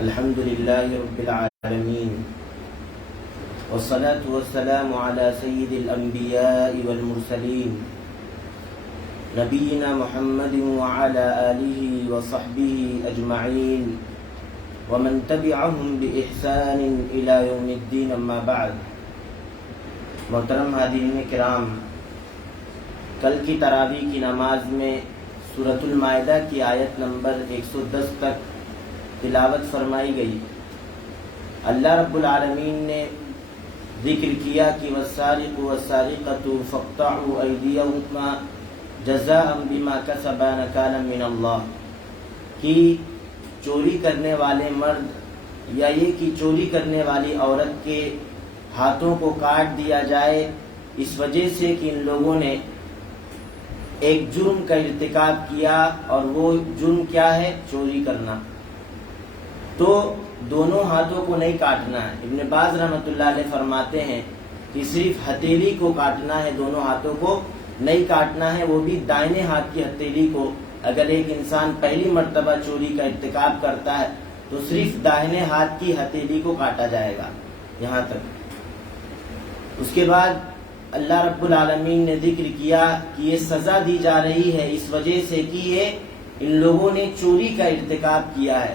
الحمد للہ رب العالمین والصلاة والسلام على سید الانبیاء والمرسلین نبینا محمد وعلى آلہ وصحبہ اجمعین ومن تبعهم بإحسان الى یوم الدین اما بعد۔ محترم حاضرین کرام، کل کی تراویح کی نماز میں سورۃ المائدہ کی آیت نمبر 110 تک تلاوت فرمائی گئی۔ اللہ رب العالمین نے ذکر کیا کہ والسارق والسارقۃ فاقطعوا ایدیہما جزاء بما کسبا نکالا من اللہ، کہ چوری کرنے والے مرد یا یہ کہ چوری کرنے والی عورت کے ہاتھوں کو کاٹ دیا جائے اس وجہ سے کہ ان لوگوں نے ایک جرم کا ارتکاب کیا، اور وہ جرم کیا ہے؟ چوری کرنا۔ تو دونوں ہاتھوں کو نہیں کاٹنا ہے۔ ابن باز رحمۃ اللہ علیہ فرماتے ہیں کہ صرف ہتھیلی کو کاٹنا ہے، دونوں ہاتھوں کو نہیں کاٹنا ہے، وہ بھی دائیں ہاتھ کی ہتھیلی کو۔ اگر ایک انسان پہلی مرتبہ چوری کا ارتکاب کرتا ہے تو صرف دائیں ہاتھ کی ہتھیلی کو کاٹا جائے گا یہاں تک۔ اس کے بعد اللہ رب العالمین نے ذکر کیا کہ یہ سزا دی جا رہی ہے اس وجہ سے کہ یہ ان لوگوں نے چوری کا ارتکاب کیا ہے۔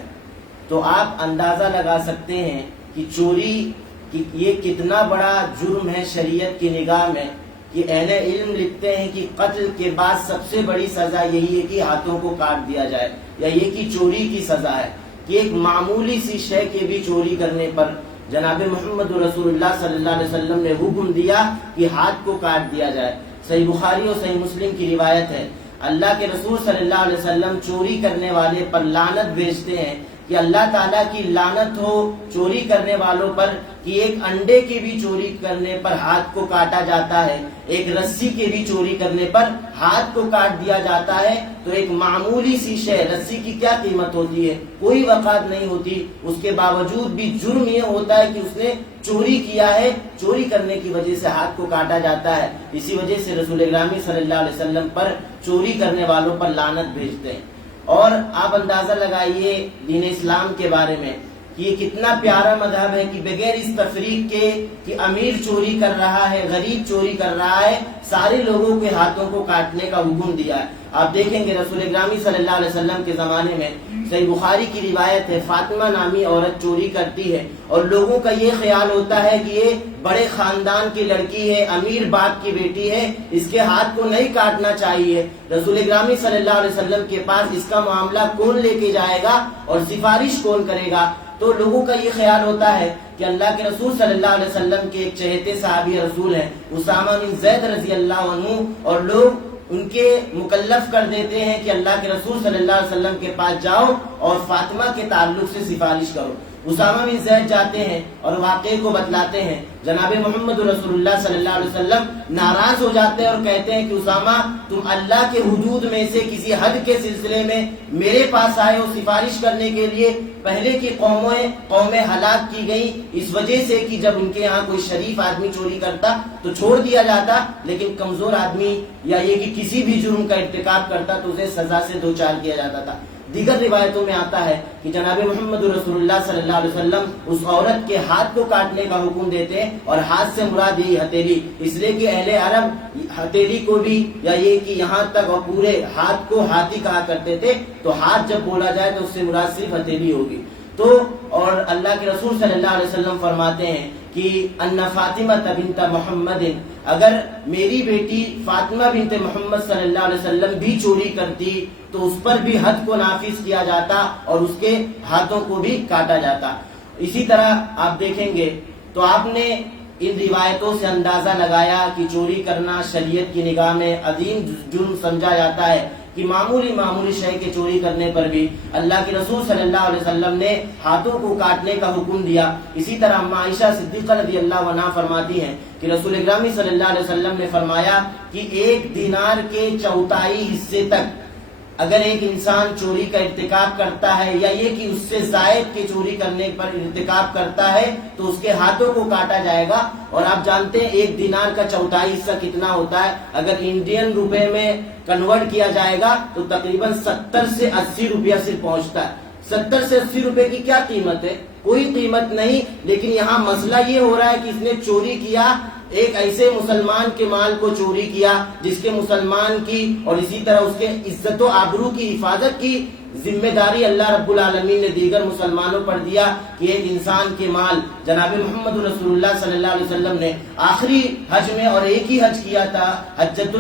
تو آپ اندازہ لگا سکتے ہیں کہ چوری یہ کتنا بڑا جرم ہے شریعت کی نگاہ میں، کہ اہل علم لکھتے ہیں کہ قتل کے بعد سب سے بڑی سزا یہی ہے کہ ہاتھوں کو کاٹ دیا جائے، یا یہ کہ چوری کی سزا ہے کہ ایک معمولی سی شے کے بھی چوری کرنے پر جناب محمد رسول اللہ صلی اللہ علیہ وسلم نے حکم دیا کہ ہاتھ کو کاٹ دیا جائے۔ صحیح بخاری اور صحیح مسلم کی روایت ہے، اللہ کے رسول صلی اللہ علیہ وسلم چوری کرنے والے پر لعنت بھیجتے ہیں کہ اللہ تعالیٰ کی لعنت ہو چوری کرنے والوں پر، کہ ایک انڈے کے بھی چوری کرنے پر ہاتھ کو کاٹا جاتا ہے، ایک رسی کے بھی چوری کرنے پر ہاتھ کو کاٹ دیا جاتا ہے۔ تو ایک معمولی سی شے، رسی کی کیا قیمت ہوتی ہے؟ کوئی وقعت نہیں ہوتی، اس کے باوجود بھی جرم یہ ہوتا ہے کہ اس نے چوری کیا ہے، چوری کرنے کی وجہ سے ہاتھ کو کاٹا جاتا ہے۔ اسی وجہ سے رسول اکرم صلی اللہ علیہ وسلم پر چوری کرنے والوں پر لعنت بھیجتے ہیں۔ اور آپ اندازہ لگائیے دین اسلام کے بارے میں کہ یہ کتنا پیارا مذہب ہے کہ بغیر اس تفریق کے کہ امیر چوری کر رہا ہے، غریب چوری کر رہا ہے، سارے لوگوں کے ہاتھوں کو کاٹنے کا حکم دیا ہے۔ آپ دیکھیں گے رسول اکرم صلی اللہ علیہ وسلم کے زمانے میں صحیح بخاری کی روایت ہے، فاطمہ نامی عورت چوری کرتی ہے اور لوگوں کا یہ خیال ہوتا ہے کہ یہ بڑے خاندان کی لڑکی ہے، امیر باپ کی بیٹی ہے، اس کے ہاتھ کو نہیں کاٹنا چاہیے۔ رسول اکرم صلی اللہ علیہ وسلم کے پاس اس کا معاملہ کون لے کے جائے گا اور سفارش کون کرے گا؟ تو لوگوں کا یہ خیال ہوتا ہے کہ اللہ کے رسول صلی اللہ علیہ وسلم کے ایک چہیتے صحابی رسول ہیں اسامہ بن زید رضی اللہ عنہ، اور لوگ ان کے مکلف کر دیتے ہیں کہ اللہ کے رسول صلی اللہ علیہ وسلم کے پاس جاؤ اور فاطمہ کے تعلق سے سفارش کرو۔ اسامہ بن زید جاتے ہیں اور واقعے کو بتلاتے ہیں۔ جناب محمد رسول اللہ صلی اللہ علیہ وسلم ناراض ہو جاتے ہیں اور کہتے ہیں کہ اسامہ، تم اللہ کے حدود میں سے کسی حد کے سلسلے میں میرے پاس آئے ہو سفارش کرنے کے لیے۔ پہلے کی قومیں ہلاک کی گئی اس وجہ سے کہ جب ان کے یہاں کوئی شریف آدمی چوری کرتا تو چھوڑ دیا جاتا، لیکن کمزور آدمی یا یہ کہ کسی بھی جرم کا ارتکاب کرتا تو اسے سزا سے دوچار کیا جاتا تھا۔ دیگر روایتوں میں آتا ہے کہ جناب محمد رسول اللہ صلی اللہ علیہ وسلم اس عورت کے ہاتھ کو کاٹنے کا حکم دیتے ہیں، اور ہاتھ سے مراد یہی ہتھیلی، اس لیے کہ اہل عرب ہتھیلی کو بھی یا یہ کہ یہاں تک اور پورے ہاتھ کو ہاتھی کہا کرتے تھے، تو ہاتھ جب بولا جائے تو اس سے مراد صرف ہتھیلی ہوگی۔ تو اور اللہ کے رسول صلی اللہ علیہ وسلم فرماتے ہیں کہ ان فاطمہ بنت محمد، اگر میری بیٹی فاطمہ بنت محمد صلی اللہ علیہ وسلم بھی چوری کرتی تو اس پر بھی حد کو نافذ کیا جاتا اور اس کے ہاتھوں کو بھی کاٹا جاتا۔ اسی طرح آپ دیکھیں گے تو آپ نے ان روایتوں سے اندازہ لگایا کہ چوری کرنا شریعت کی نگاہ میں عظیم جرم سمجھا جاتا ہے، کہ معمولی شے کے چوری کرنے پر بھی اللہ کے رسول صلی اللہ علیہ وسلم نے ہاتھوں کو کاٹنے کا حکم دیا۔ اسی طرح عائشہ صدیقہ رضی اللہ عنہا فرماتی ہیں کہ رسول اکرم صلی اللہ علیہ وسلم نے فرمایا کہ 1 دینار کے چوتھائی حصے تک اگر ایک انسان چوری کا ارتکاب کرتا ہے یا یہ کہ اس سے زائد کے چوری کرنے پر ارتکاب کرتا ہے تو اس کے ہاتھوں کو کاٹا جائے گا۔ اور آپ جانتے ہیں 1 دینار کا چوتھائی حصہ کتنا ہوتا ہے؟ اگر انڈین روپے میں کنورٹ کیا جائے گا تو تقریباً 70 سے 80 روپیہ صرف پہنچتا ہے۔ 70 سے 80 روپے کی کیا قیمت ہے؟ کوئی قیمت نہیں. لیکن یہاں مسئلہ یہ ہو رہا ہے کہ اس نے چوری کیا، ایک ایسے مسلمان کے مال کو چوری کیا جس کے مسلمان کی اور اسی طرح اس کے عزت و آبرو کی حفاظت کی ذمہ داری اللہ رب العالمین نے دیگر مسلمانوں پر دیا کہ ایک انسان کے مال. جناب محمد رسول اللہ صلی اللہ علیہ وسلم نے آخری حج میں، اور ایک ہی حج کیا تھا حجۃ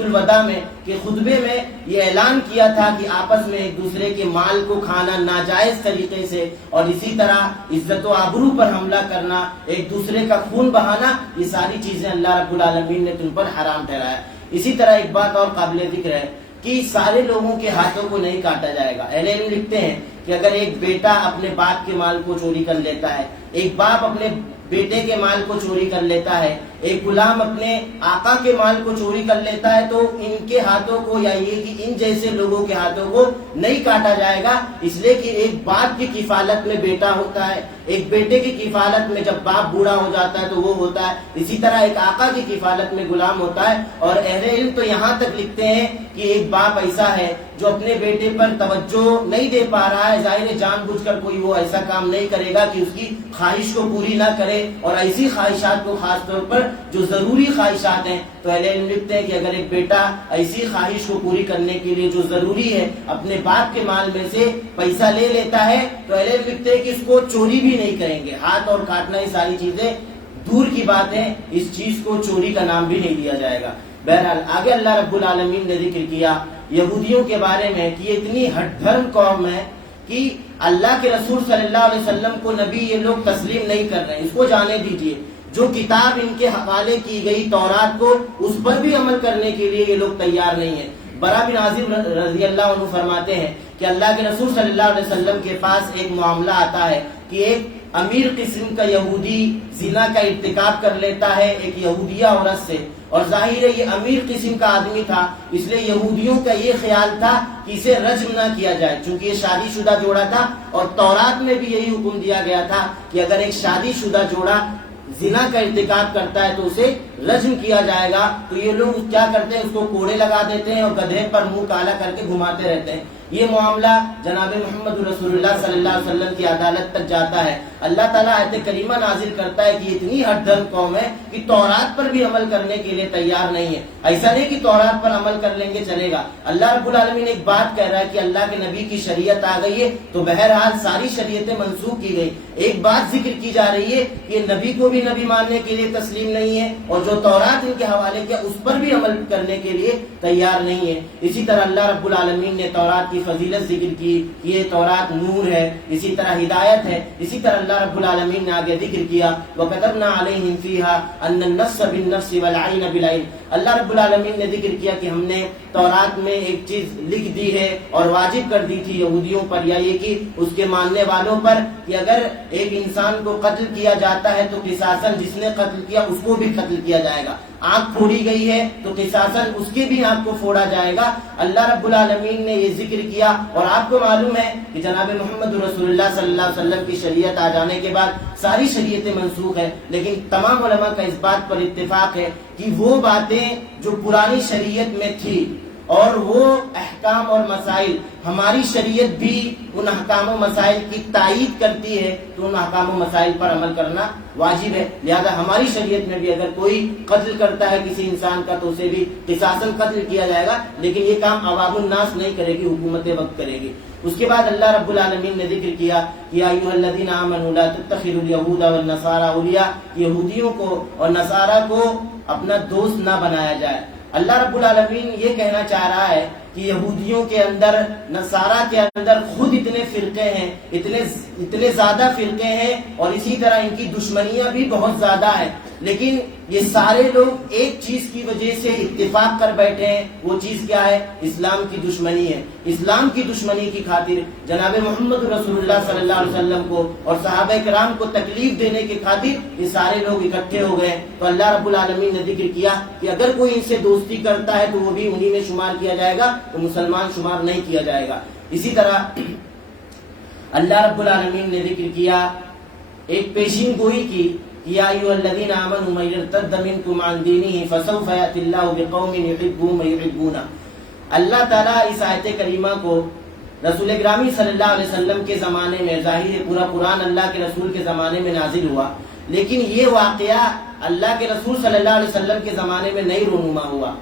الوداع میں، کہ خطبے میں یہ اعلان کیا تھا کہ آپس میں ایک دوسرے کے مال کو کھانا ناجائز طریقے سے اور اسی طرح عزت و آبرو پر حملہ کرنا، ایک دوسرے کا خون بہانا، یہ ساری چیزیں اللہ رب العالمین نے تم پر حرام ٹھہرایا. اسی طرح ایک بات اور قابل ذکر ہے کہ سارے لوگوں کے ہاتھوں کو نہیں کاٹا جائے گا. اہل علم لکھتے ہیں کہ اگر ایک بیٹا اپنے باپ کے مال کو چوری کر لیتا ہے، ایک باپ اپنے بیٹے کے مال کو چوری کر لیتا ہے، ایک غلام اپنے آقا کے مال کو چوری کر لیتا ہے، تو ان کے ہاتھوں کو یا یہ کہ ان جیسے لوگوں کے ہاتھوں کو نہیں کاٹا جائے گا، اس لیے کہ ایک باپ کی کفالت میں بیٹا ہوتا ہے، ایک بیٹے کی کفالت میں جب باپ بوڑھا ہو جاتا ہے تو وہ ہوتا ہے، اسی طرح ایک آقا کی کفالت میں غلام ہوتا ہے. اور اہل علم تو یہاں تک لکھتے ہیں کہ ایک باپ ایسا ہے جو اپنے بیٹے پر توجہ نہیں دے پا رہا ہے، ظاہر جان بوجھ کر کوئی وہ ایسا کام نہیں کرے گا کہ اس کی خواہش کو پوری نہ کرے، اور ایسی خواہشات کو خاص طور پر جو ضروری خواہشات ہیں، تو اہل علم لکھتے ہیں کہ اگر ایک بیٹا ایسی خواہش کو پوری کرنے کے لیے جو ضروری ہے اپنے باپ کے مال میں سے پیسہ لے لیتا ہے، تو اہل علم لکھتے ہیں کہ اس کو چوری بھی نہیں کریں گے. ہاتھ اور کاٹنا یہ ساری چیزیں دور کی بات ہے، اس چیز کو چوری کا نام بھی نہیں دیا جائے گا. بہرحال آگے اللہ رب العالمین نے ذکر کیا یہودیوں کے بارے میں کہ یہ اتنی ہٹ دھرم قوم ہے کہ اللہ کے رسول صلی اللہ علیہ وسلم کو نبی یہ لوگ تسلیم نہیں کر رہے ہیں. اس کو جانے دیجئے، جو کتاب ان کے حوالے کی گئی تورات کو، اس پر بھی عمل کرنے کے لیے یہ لوگ تیار نہیں ہیں. برا بن عازب رضی اللہ عنہ فرماتے ہیں کہ اللہ کے رسول صلی اللہ علیہ وسلم کے پاس ایک معاملہ آتا ہے کہ ایک امیر قسم کا یہودی زنا کا ارتکاب کر لیتا ہے ایک یہودیہ عورت سے، اور ظاہر ہے یہ امیر قسم کا آدمی تھا، اس لیے یہودیوں کا یہ خیال تھا کہ اسے رجم نہ کیا جائے، چونکہ یہ شادی شدہ جوڑا تھا، اور تورات میں بھی یہی حکم دیا گیا تھا کہ اگر ایک شادی شدہ جوڑا زنا کا ارتکاب کرتا ہے تو اسے رجم کیا جائے گا. تو یہ لوگ کیا کرتے ہیں، اس کو کوڑے لگا دیتے ہیں اور گدھے پر منہ کالا کر کے گھماتے رہتے ہیں. یہ معاملہ جناب محمد رسول اللہ صلی اللہ علیہ وسلم کی عدالت تک جاتا ہے. اللہ تعالیٰ آیت کریمہ نازل کرتا ہے کہ اتنی ہٹ دھرم قوم ہے کہ تورات پر بھی عمل کرنے کے لیے تیار نہیں ہے. ایسا نہیں کہ تورات پر عمل کر لیں گے چلے گا. اللہ رب العالمین ایک بات کہہ رہا ہے کہ اللہ کے نبی کی شریعت آ گئی ہے تو بہرحال ساری شریعتیں منسوخ کی گئی. ایک بات ذکر کی جا رہی ہے کہ نبی کو بھی نبی ماننے کے لیے تسلیم نہیں ہے، اور جو تورات ان کے حوالے کیا اس پر بھی عمل کرنے کے لیے تیار نہیں ہے. اسی طرح اللہ رب العالمین نے تورات کی فضیلت ذکر کی کہ یہ تورات نور ہے، اسی طرح ہدایت ہے. اسی طرح اللہ رب العالمین نے آگے ذکر کیا وَكَتَبْنَا عَلَيْهِمْ فِيهَا أَنَّ النَّفْسَ بِالنَّفْسِ وَالْعَيْنَ بِالْعَيْنِ. اللہ رب العالمین نے ذکر کیا کہ ہم نے تورات میں ایک چیز لکھ دی ہے اور واجب کر دی تھی یہودیوں پر یا یہ کہ اس کے ماننے والوں پر کہ اگر ایک انسان کو قتل کیا جاتا ہے تو قصاصاً جس نے قتل کیا اس کو بھی قتل کیا جائے گا. آنکھ پھوڑی گئی ہے تو قصاصاً اس کے بھی آنکھ کو پھوڑا جائے گا. اللہ رب العالمین نے یہ ذکر کیا. اور آپ کو معلوم ہے کہ جناب محمد رسول اللہ صلی اللہ علیہ وسلم کی شریعت آ جانے کے بعد ساری شریعتیں منسوخ ہیں، لیکن تمام علماء کا اس بات پر اتفاق ہے کہ وہ باتیں جو پرانی شریعت میں تھی اور وہ احکام اور مسائل ہماری شریعت بھی ان احکام و مسائل کی تائید کرتی ہے، تو ان احکام و مسائل پر عمل کرنا واجب ہے. لہذا ہماری شریعت میں بھی اگر کوئی قتل کرتا ہے کسی انسان کا تو اسے بھی قصاصاً قتل کیا جائے گا، لیکن یہ کام عوام الناس نہیں کرے گی، حکومت وقت کرے گی. اس کے بعد اللہ رب العالمین نے ذکر کیا کہ یا ایھا الذین آمنوا لا تتخذوا اليهود والنصارى اولیاء، یہودیوں کو اور نصارہ کو اپنا دوست نہ بنایا جائے. اللہ رب العالمین یہ کہنا چاہ رہا ہے کہ یہودیوں کے اندر، نصارہ کے اندر خود اتنے فرقے ہیں، اتنے زیادہ فرقے ہیں، اور اسی طرح ان کی دشمنیاں بھی بہت زیادہ ہیں، لیکن یہ سارے لوگ ایک چیز کی وجہ سے اتفاق کر بیٹھے ہیں. وہ چیز کیا ہے؟ اسلام کی دشمنی ہے. اسلام کی دشمنی کی خاطر جناب محمد رسول اللہ صلی اللہ علیہ وسلم کو اور صحابہ کرام کو تکلیف دینے کی خاطر یہ سارے لوگ اکٹھے ہو گئے. تو اللہ رب العالمین نے ذکر کیا کہ اگر کوئی ان سے دوستی کرتا ہے تو وہ بھی انہی میں شمار کیا جائے گا، تو مسلمان شمار نہیں کیا جائے گا. اسی طرح اللہ رب العالمین نے ذکر کیا ایک پیشین گوئی کی یا ایھا الذین آمنوا من یرتد منکم عن دینہ فسوف یأتی اللہ بقوم یحبهم ویحبونہ. اللہ تعالیٰ اس آیت کریمہ کو رسول گرامی صلی اللہ علیہ وسلم کے زمانے میں، ظاہر پورا قرآن اللہ کے رسول کے زمانے میں نازل ہوا، لیکن یہ واقعہ اللہ کے رسول صلی اللہ علیہ وسلم کے زمانے میں نہیں رونما ہوا۔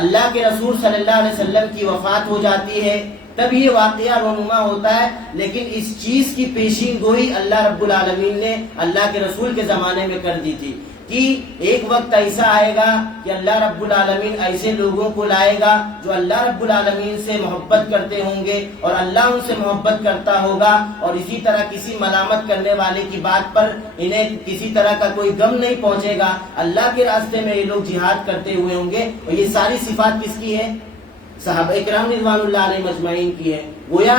اللہ کے رسول صلی اللہ علیہ وسلم کی وفات ہو جاتی ہے تب یہ واقعہ رونما ہوتا ہے، لیکن اس چیز کی پیشین گوئی اللہ رب العالمین نے اللہ کے رسول کے زمانے میں کر دی تھی کہ ایک وقت ایسا آئے گا کہ اللہ رب العالمین ایسے لوگوں کو لائے گا جو اللہ رب العالمین سے محبت کرتے ہوں گے اور اللہ ان سے محبت کرتا ہوگا، اور اسی طرح کسی ملامت کرنے والے کی بات پر انہیں کسی طرح کا کوئی غم نہیں پہنچے گا۔ اللہ کے راستے میں یہ لوگ جہاد کرتے ہوئے ہوں گے، اور یہ ساری صفات کس کی ہے؟ صحابہ کرام رضوان اللہ علیہ مجمعین کی ہے۔ گویا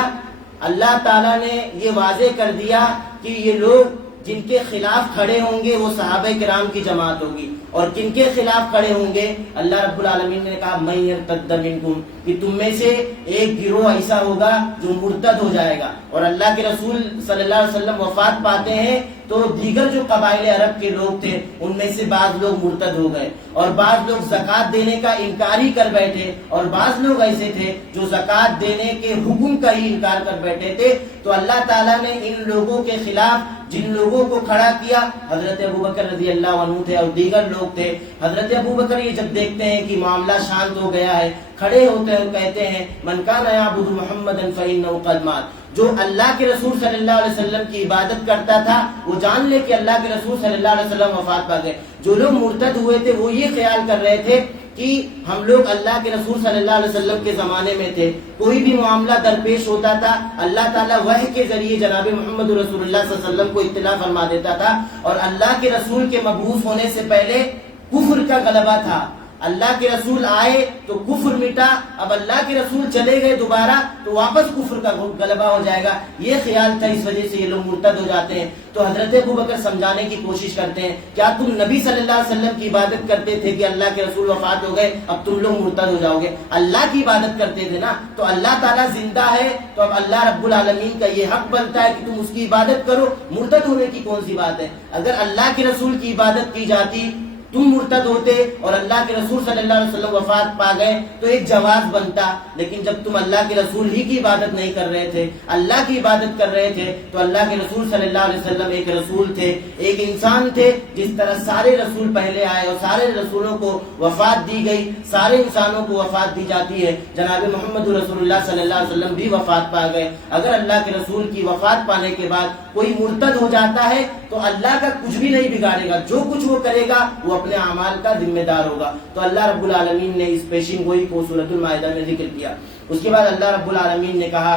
اللہ تعالیٰ نے یہ واضح کر دیا کہ یہ لوگ جن کے خلاف کھڑے ہوں گے وہ صحابہ کرام کی جماعت ہوگی، اور جن کے خلاف کھڑے ہوں گے اللہ رب العالمین نے کہا من یرتد منکم، کہ تم میں سے ایک گروہ ایسا ہوگا جو مرتد ہو جائے گا۔ اور اللہ کے رسول صلی اللہ علیہ وسلم وفات پاتے ہیں تو دیگر جو قبائل عرب کے لوگ تھے ان میں سے بعض لوگ مرتد ہو گئے، اور بعض لوگ زکوٰۃ دینے کا انکار ہی کر بیٹھے، اور بعض لوگ ایسے تھے جو زکوٰۃ دینے کے حکم کا ہی انکار کر بیٹھے تھے۔ تو اللہ تعالیٰ نے ان لوگوں کے خلاف جن لوگوں کو کھڑا کیا، حضرت ابوبکر رضی اللہ عنہ تھے اور دیگر لوگ تھے۔ حضرت ابوبکر یہ جب دیکھتے ہیں کہ معاملہ شانت ہو گیا ہے، کھڑے ہوتے ہیں، کہتے ہیں من کان یعبد محمدا فإنہ قد مات، جو اللہ کے رسول صلی اللہ علیہ وسلم کی عبادت کرتا تھا وہ جان لے کہ اللہ کے رسول صلی اللہ علیہ وسلم وفات پا گئے۔ جو لوگ مرتد ہوئے تھے وہ یہ خیال کر رہے تھے کہ ہم لوگ اللہ کے رسول صلی اللہ علیہ وسلم کے زمانے میں تھے، کوئی بھی معاملہ درپیش ہوتا تھا اللہ تعالیٰ وحی کے ذریعے جناب محمد رسول اللہ صلی اللہ علیہ وسلم کو اطلاع فرما دیتا تھا، اور اللہ کے رسول کے مبعوث ہونے سے پہلے کفر کا غلبہ تھا۔ اللہ کے رسول آئے تو کفر مٹا، اب اللہ کے رسول چلے گئے دوبارہ تو واپس کفر کا غلبہ ہو جائے گا، یہ خیال تھا، اس وجہ سے یہ لوگ مرتد ہو جاتے ہیں۔ تو حضرت ابوبکر سمجھانے کی کوشش کرتے ہیں کیا تم نبی صلی اللہ علیہ وسلم کی عبادت کرتے تھے کہ اللہ کے رسول وفات ہو گئے اب تم لوگ مرتد ہو جاؤ گے؟ اللہ کی عبادت کرتے تھے نا، تو اللہ تعالیٰ زندہ ہے تو اب اللہ رب العالمین کا یہ حق بنتا ہے کہ تم اس کی عبادت کرو، مرتد ہونے کی کون سی بات ہے؟ اگر اللہ کے رسول کی عبادت کی جاتی تم مرتد ہوتے اور اللہ کے رسول صلی اللہ علیہ وسلم وفات پا گئے تو ایک جواز بنتا، لیکن جب تم اللہ کے رسول ہی کی عبادت نہیں کر رہے تھے، اللہ کی عبادت کر رہے تھے، تو اللہ کے رسول صلی اللہ علیہ وسلم ایک رسول تھے، ایک انسان تھے، جس طرح سارے رسول پہلے آئے اور سارے رسولوں کو وفات دی گئی، سارے انسانوں کو وفات دی جاتی ہے، جناب محمد رسول اللہ صلی اللہ علیہ وسلم بھی وفات پا گئے۔ اگر اللہ کے رسول کی وفات پانے کے بعد کوئی مرتد ہو جاتا ہے تو اللہ کا کچھ بھی نہیں بگاڑے گا، جو کچھ وہ کرے گا وہ اپنے اعمال کا ذمہ دار ہوگا۔ تو اللہ رب العالمین نے اس پیشین گوئی کو سورۃ المائدہ میں ذکر کیا۔ اس کے بعد اللہ رب العالمین نے کہا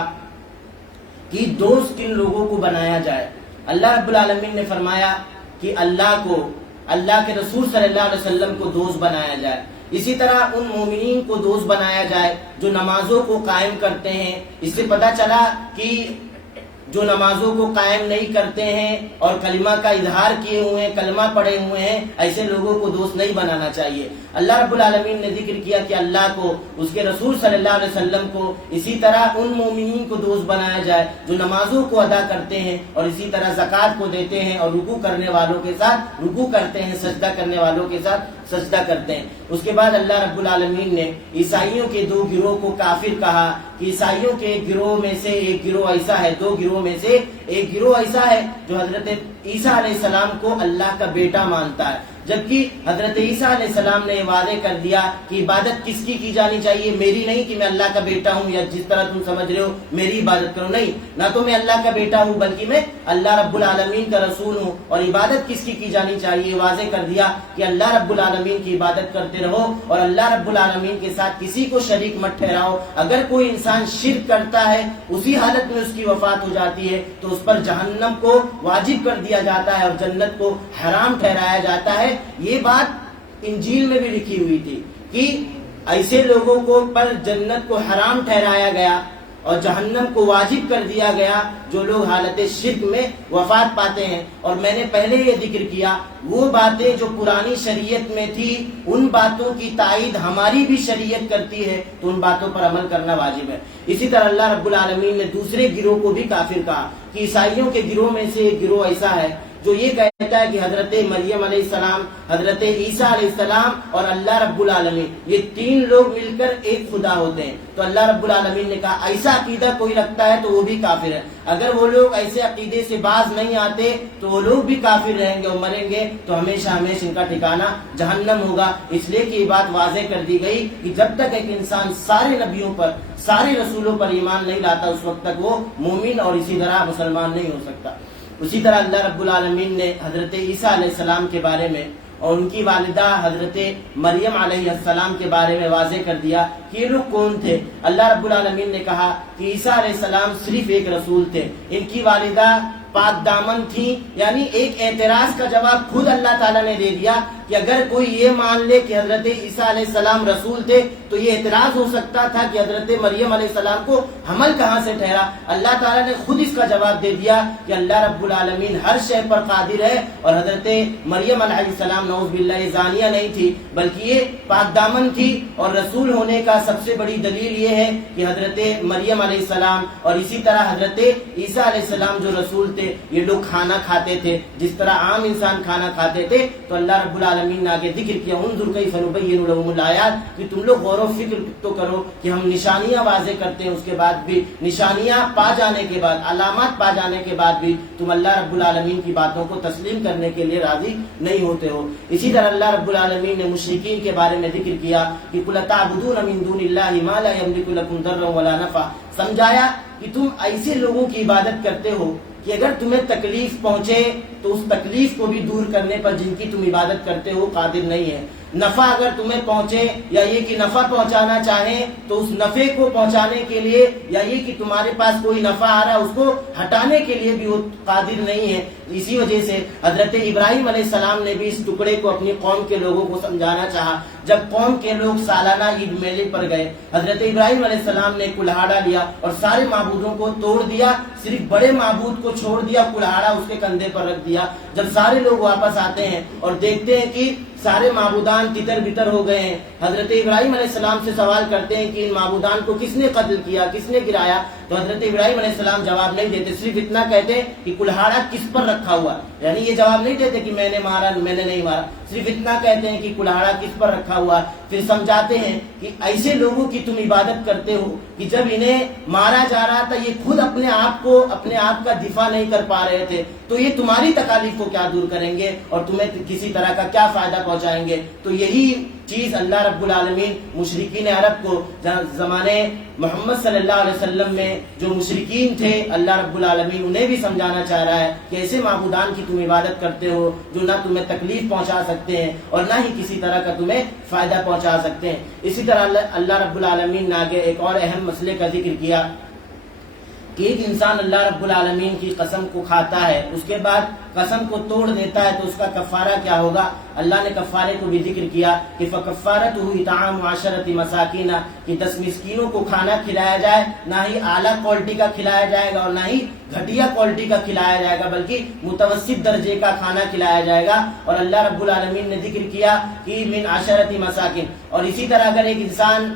کہ دوست کن لوگوں کو بنایا جائے۔ اللہ رب العالمین نے فرمایا کہ اللہ کو، اللہ کے رسول صلی اللہ علیہ وسلم کو دوست بنایا جائے، اسی طرح ان مومنین کو دوست بنایا جائے جو نمازوں کو قائم کرتے ہیں۔ اس سے پتہ چلا کہ جو نمازوں کو قائم نہیں کرتے ہیں اور کلمہ کا اظہار کیے ہوئے ہیں، کلمہ پڑھے ہوئے ہیں، ایسے لوگوں کو دوست نہیں بنانا چاہیے۔ اللہ رب العالمین نے ذکر کیا کہ اللہ کو، اس کے رسول صلی اللہ علیہ وسلم کو، اسی طرح ان مومنین کو دوست بنایا جائے جو نمازوں کو ادا کرتے ہیں اور اسی طرح زکوٰۃ کو دیتے ہیں اور رکوع کرنے والوں کے ساتھ رکوع کرتے ہیں، سجدہ کرنے والوں کے ساتھ سجدہ کرتے ہیں۔ اس کے بعد اللہ رب العالمین نے عیسائیوں کے دو گروہ کو کافر کہا کہ عیسائیوں کے ایک گروہ میں سے ایک گروہ ایسا ہے، دو گروہ میں سے ایک گروہ ایسا ہے جو حضرت عیسیٰ علیہ السلام کو اللہ کا بیٹا مانتا ہے، جبکہ حضرت عیسیٰ علیہ السلام نے واضح کر دیا کہ عبادت کس کی جانی چاہیے، میری نہیں کہ میں اللہ کا بیٹا ہوں یا جس طرح تم سمجھ رہے ہو میری عبادت کرو، نہیں، نہ تو میں اللہ کا بیٹا ہوں بلکہ میں اللہ رب العالمین کا رسول ہوں۔ اور عبادت کس کی جانی چاہیے، واضح کر دیا کہ اللہ رب العالمین کی عبادت کرتے رہو اور اللہ رب العالمین کے ساتھ کسی کو شریک مت ٹھہراؤ۔ اگر کوئی انسان شرک کرتا ہے، اسی حالت میں اس کی وفات ہو جاتی ہے تو اس پر جہنم کو واجب کر دیا جاتا ہے اور جنت کو حرام ٹھہرایا جاتا ہے۔ یہ بات انجیل میں بھی لکھی ہوئی تھی کہ ایسے لوگوں کو پر جنت کو حرام ٹھہرایا گیا اور جہنم کو واجب کر دیا گیا جو لوگ حالت شرک میں وفات پاتے ہیں۔ اور میں نے پہلے یہ ذکر کیا وہ باتیں جو پرانی شریعت میں تھی ان باتوں کی تائید ہماری بھی شریعت کرتی ہے تو ان باتوں پر عمل کرنا واجب ہے۔ اسی طرح اللہ رب العالمین نے دوسرے گروہ کو بھی کافر کہا کہ عیسائیوں کے گروہ میں سے ایک گروہ ایسا ہے جو یہ کہتا ہے کہ حضرت مریم علیہ السلام، حضرت عیسیٰ علیہ السلام اور اللہ رب العالمین یہ تین لوگ مل کر ایک خدا ہوتے ہیں، تو اللہ رب العالمین نے کہا ایسا عقیدہ کوئی رکھتا ہے تو وہ بھی کافر ہے۔ اگر وہ لوگ ایسے عقیدے سے باز نہیں آتے تو وہ لوگ بھی کافر رہیں گے اور مریں گے، تو ہمیشہ ہمیشہ ان کا ٹھکانہ جہنم ہوگا۔ اس لیے کہ یہ بات واضح کر دی گئی کہ جب تک ایک انسان سارے نبیوں پر، سارے رسولوں پر ایمان نہیں لاتا اس وقت تک وہ مومن اور اسی طرح مسلمان نہیں ہو سکتا۔ اسی طرح اللہ رب العالمین نے حضرت عیسیٰ علیہ السلام کے بارے میں اور ان کی والدہ حضرت مریم علیہ السلام کے بارے میں واضح کر دیا کہ یہ لوگ کون تھے۔ اللہ رب العالمین نے کہا کہ عیسیٰ علیہ السلام صرف ایک رسول تھے، ان کی والدہ پاک دامن تھی، یعنی ایک اعتراض کا جواب خود اللہ تعالیٰ نے دے دیا کہ اگر کوئی یہ مان لے کہ حضرت عیسیٰ علیہ السلام رسول تھے تو یہ اعتراض ہو سکتا تھا کہ حضرت مریم علیہ السلام کو حمل کہاں سے ٹھہرا۔ اللہ تعالیٰ نے خود اس کا جواب دے دیا کہ اللہ رب العالمین ہر شے پر قادر ہے، اور حضرت مریم علیہ السلام نعوذ باللہ زانیہ نہیں تھی بلکہ یہ پاک دامن تھی، اور رسول ہونے کا سب سے بڑی دلیل یہ ہے کہ حضرت مریم علیہ السلام اور اسی طرح حضرت عیسیٰ علیہ السلام جو رسول تھے یہ لوگ کھانا کھاتے تھے جس طرح عام انسان کھانا کھاتے تھے۔ تو اللہ رب العالمین نے آگے ذکر کیا انظر کیف نبین لهم الآیات، کہ تم لوگ غور و فکر تو کرو کہ ہم نشانیاں واضح کرتے ہیں، اس کے بعد بھی نشانیاں پا جانے کے بعد، علامات پا جانے کے بعد بھی تم اللہ رب العالمین کی باتوں کو تسلیم کرنے کے لیے راضی نہیں ہوتے ہو۔ اسی طرح اللہ رب العالمین نے مشرکین کے بارے میں ذکر کیا کہ قل تعبدون من دون اللہ ما لا یملک لکم ضرا ولا نفع، سمجھایا کہ تم ایسے لوگوں کی عبادت کرتے ہو کہ اگر تمہیں تکلیف پہنچے تو اس تکلیف کو بھی دور کرنے پر جن کی تم عبادت کرتے ہو قادر نہیں ہے، نفع اگر تمہیں پہنچے یا یہ کہ نفع پہنچانا چاہیں تو اس نفع کو پہنچانے کے لیے، یا یہ کہ تمہارے پاس کوئی نفع آ رہا ہے اس کو ہٹانے کے لیے بھی وہ قادر نہیں ہے۔ اسی وجہ سے حضرت ابراہیم علیہ السلام نے بھی اس ٹکڑے کو اپنی قوم کے لوگوں کو سمجھانا چاہا۔ جب قوم کے لوگ سالانہ عید میلے پر گئے، حضرت ابراہیم علیہ السلام نے کلہاڑا لیا اور سارے معبودوں کو توڑ دیا، صرف بڑے معبود کو چھوڑ دیا، کلہاڑا اس کے کندھے پر رکھ دیا۔ جب سارے لوگ واپس آتے ہیں اور دیکھتے ہیں کہ سارے معبودان تتر بتر ہو گئے ہیں، حضرت ابراہیم علیہ السلام سے سوال کرتے ہیں کہ ان معبودان کو کس نے قتل کیا، کس نے گرایا؟ تو حضرت ابراہیم علیہ السلام جواب نہیں دیتے، صرف اتنا کہتے ہیں کہ کلہاڑا کس پر رکھا ہوا، یعنی یہ جواب نہیں دیتے کہ میں نے مارا، میں نے نہیں مارا، صرف اتنا کہتے ہیں کہ کلہاڑا کس پر رکھا ہوا۔ پھر سمجھاتے ہیں کہ ایسے لوگوں کی تم عبادت کرتے ہو کہ جب انہیں مارا جا رہا تھا یہ خود اپنے آپ کا دفاع نہیں کر پا رہے تھے، تو یہ تمہاری تکالیف کو کیا دور کریں گے اور تمہیں کسی طرح کا کیا فائدہ پہنچائیں گے؟ تو یہی چیز اللہ رب العالمین مشرکین عرب کو زمانے محمد صلی اللہ علیہ وسلم میں جو مشرکین تھے، اللہ رب العالمین انہیں بھی سمجھانا چاہ رہا ہے کہ ایسے معبودان کی تم عبادت کرتے ہو جو نہ تمہیں تکلیف پہنچا سکتے ہیں اور نہ ہی کسی طرح کا تمہیں فائدہ پہنچا سکتے ہیں۔ اسی طرح اللہ رب العالمین نے آگے ایک اور اہم مسئلے کا ذکر کیا کہ ایک انسان اللہ رب العالمین کی قسم کو کھاتا ہے، اس کے بعد قسم کو توڑ دیتا ہے تو اس کا کفارہ کیا ہوگا۔ اللہ نے کفارے کو بھی ذکر کیا کہ فَكَفَّارَتُهُ اِطْعَامُ عَشَرَةِ مَسَاكِينَ، کہ 10 مسکینوں کو کھانا کھلایا جائے، نہ ہی اعلیٰ کوالٹی کا کھلایا جائے گا اور نہ ہی گھٹیا کوالٹی کا کھلایا جائے گا، بلکہ متوسط درجے کا کھانا کھلایا جائے گا۔ اور اللہ رب العالمین نے ذکر کیا کہ من 10 مساکین، اور اسی طرح اگر ایک انسان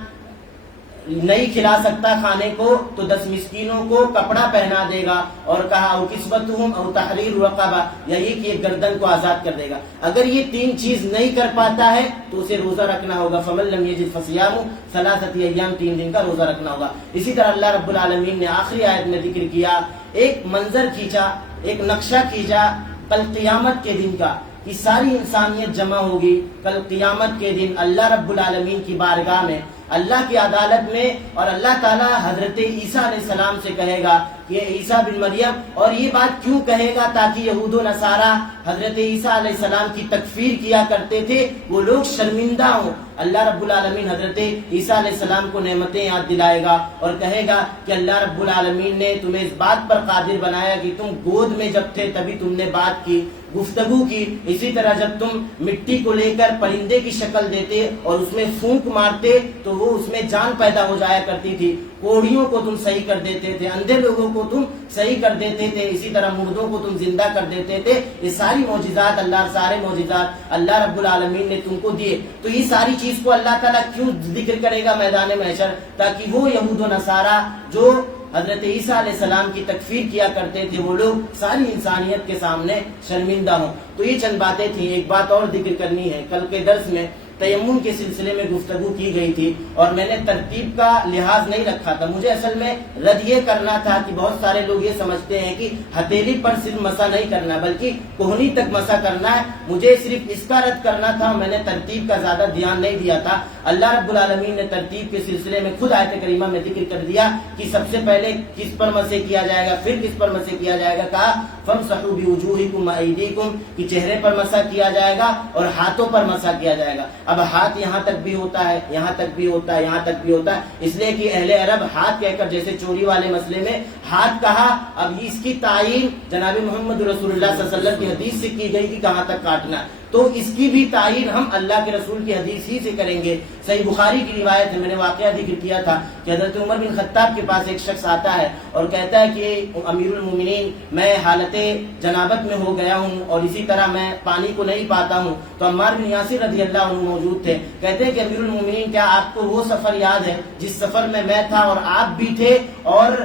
نہیں کھلا سکتا کھانے کو تو 10 مسکینوں کو کپڑا پہنا دے گا، اور کہا او کسوتہم او تحریر رقبہ، یہی کہ ایک گردن کو آزاد کر دے گا۔ اگر یہ 3 چیز نہیں کر پاتا ہے تو اسے روزہ رکھنا ہوگا، فمن لم یجد فصیام 3 ایام، 3 دن کا روزہ رکھنا ہوگا۔ اسی طرح اللہ رب العالمین نے آخری آیت میں ذکر کیا، ایک منظر کھینچا، ایک نقشہ کھینچا کل قیامت کے دن کا، کہ ساری انسانیت جمع ہوگی کل قیامت کے دن اللہ رب العالمین کی بارگاہ میں، اللہ کی عدالت میں، اور اللہ تعالیٰ حضرت عیسیٰ علیہ السلام سے کہے گا کہ عیسیٰ بن مریم، اور یہ بات کیوں کہے گا؟ تاکہ یہود و نصارہ حضرت عیسیٰ علیہ السلام کی تکفیر کیا کرتے تھے وہ لوگ شرمندہ ہوں۔ اللہ رب العالمین حضرت عیسیٰ علیہ السلام کو نعمتیں یاد دلائے گا اور کہے گا کہ اللہ رب العالمین نے تمہیں اس بات پر قادر بنایا کہ تم گود میں جب تھے تبھی تم نے بات کی، گفتگو کی۔ اسی طرح جب تم مٹی کو لے کر پرندے کی شکل دیتے اور اس میں پھونک مارتے تو وہ اس میں جان پیدا ہو جایا کرتی تھی. کوڑیوں کو تم صحیح کر دیتے تھے, اندھے لوگوں کو تم صحیح کر دیتے تھے, اسی طرح مردوں کو تم زندہ کر دیتے تھے. یہ ساری معجزات سارے معجزات اللہ رب العالمین نے تم کو دیے. تو یہ ساری چیز کو اللہ تعالیٰ کیوں ذکر کرے گا میدان محشر؟ تاکہ وہ یہود و نصارہ جو حضرت عیسیٰ علیہ السلام کی تکفیر کیا کرتے تھے, وہ لوگ ساری انسانیت کے سامنے شرمندہ ہوں. تو یہ چند باتیں تھیں. ایک بات اور ذکر کرنی ہے. کل کے درس میں تیمم کے سلسلے میں گفتگو کی گئی تھی اور میں نے ترتیب کا لحاظ نہیں رکھا تھا. مجھے اصل میں رد یہ کرنا تھا کہ بہت سارے لوگ یہ سمجھتے ہیں کہ ہتھیلی پر صرف مسا نہیں کرنا بلکہ کوہنی تک مسا کرنا ہے. مجھے صرف اس کا رد کرنا تھا. میں نے ترتیب کا زیادہ دھیان نہیں دیا تھا. اللہ رب العالمین نے ترتیب کے سلسلے میں خود آیت کریمہ میں ذکر کر دیا کہ سب سے پہلے کس پر مسح کیا جائے گا, پھر کس پر مسح کیا جائے گا. کہا فامسحوا بوجوہکم وایدیکم, کہ چہرے پر مسح کیا جائے گا اور ہاتھوں پر مسح کیا جائے گا. اب ہاتھ یہاں تک بھی ہوتا ہے, یہاں تک بھی ہوتا ہے, یہاں تک بھی ہوتا ہے, اس لیے کہ اہل عرب ہاتھ کہہ کر, جیسے چوری والے مسئلے میں ہاتھ کہا, اب اس کی تعین جناب محمد رسول اللہ صلی اللہ علیہ وسلم کی حدیث سے کی گئی کہ کہاں تک کاٹنا ہے. تو اس کی بھی تعین ہم اللہ کے رسول کی حدیث ہی سے کریں گے. صحیح بخاری کی روایت ہے, میں نے واقعہ ذکر کیا تھا کہ حضرت عمر بن خطاب کے پاس ایک شخص آتا ہے اور کہتا ہے کہ امیر المومنین, میں حالت جنابت میں ہو گیا ہوں اور اسی طرح میں پانی کو نہیں پاتا ہوں. تو عمار بن یاسر رضی اللہ عنہ موجود تھے. کہتے ہیں کہ امیر المومنین, کیا آپ کو وہ سفر یاد ہے جس سفر میں تھا اور آپ بھی تھے اور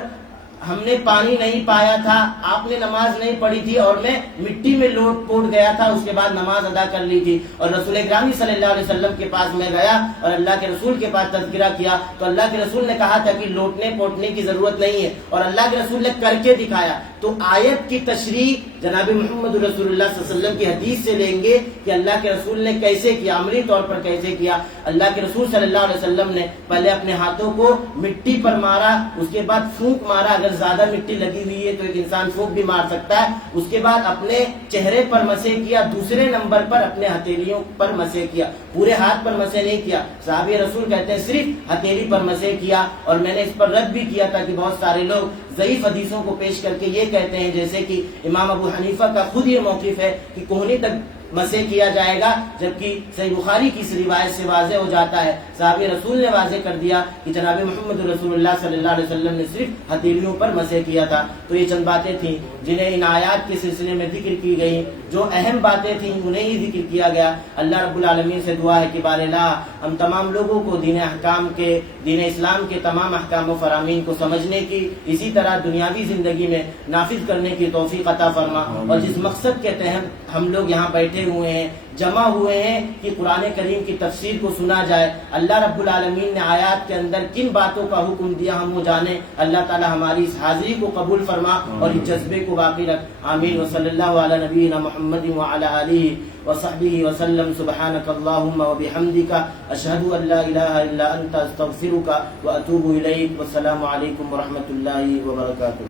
ہم نے پانی نہیں پایا تھا, آپ نے نماز نہیں پڑھی تھی اور میں مٹی میں لوٹ پوٹ گیا تھا, اس کے بعد نماز ادا کر لی تھی, اور رسول اکرامی صلی اللہ علیہ وسلم کے پاس میں گیا اور اللہ کے رسول کے پاس تذکرہ کیا تو اللہ کے رسول نے کہا تھا کہ لوٹنے پوٹنے کی ضرورت نہیں ہے, اور اللہ کے رسول نے کر کے دکھایا. تو آیت کی تشریح جناب محمد رسول اللہ صلی اللہ علیہ وسلم کی حدیث سے لیں گے کہ اللہ کے رسول نے کیسے کیا, عملی طور پر کیسے کیا. اللہ کے رسول صلی اللہ علیہ وسلم نے پہلے اپنے ہاتھوں کو مٹی پر مارا, اس کے بعد پھونک مارا, اگر زیادہ مٹی لگی ہوئی ہے تو ایک انسان پھونک بھی مار سکتا ہے. اس کے بعد اپنے چہرے پر مسح کیا, دوسرے نمبر پر اپنے ہتھیلیوں پر مسح کیا, پورے ہاتھ پر مسح نہیں کیا. صحابی رسول کہتے ہیں صرف ہتھیلی پر مسح کیا. اور میں نے اس پر رد بھی کیا تھا کہ بہت سارے لوگ ضعیف حدیثوں کو پیش کر کے یہ کہتے ہیں, جیسے کہ امام ابو حنیفہ کا خود یہ موقف ہے کہ کوہنی تک مسح کیا جائے گا, جبکہ صحیح بخاری کی اس روایت سے واضح ہو جاتا ہے, صحابی رسول نے واضح کر دیا کہ جناب محمد رسول اللہ صلی اللہ علیہ وسلم نے صرف ہتھیلیوں پر مسح کیا تھا. تو یہ چند باتیں تھیں جنہیں ان آیات کے سلسلے میں ذکر کی گئی. جو اہم باتیں تھیں انہیں ہی ذکر کیا گیا. اللہ رب العالمین سے دعا ہے کہ باراللہ ہم تمام لوگوں کو دین اسلام کے تمام احکام و فرامین کو سمجھنے کی, اسی طرح دنیاوی زندگی میں نافذ کرنے کی توفیق عطا فرما. اور جس مقصد کے تحت ہم لوگ یہاں بیٹھے ہوئے ہیں, جمع ہوئے ہیں کہ قرآن کریم کی تفسیر کو سنا جائے, اللہ رب العالمین نے آیات کے اندر کن باتوں کا حکم دیا ہم وہ جانیں. اللہ تعالی ہماری اس حاضری کو قبول فرما اور اس جذبے کو باقی رکھ. آمین. وصلی اللہ علی نبینا محمد وعلی آلہ وصحبہ وسلم. سبحانک اللہم وبحمدک, اشہد ان لا الہ الا انت, استغفرک واتوب الیک. والسلام علیکم ورحمۃ اللہ وبرکاتہ.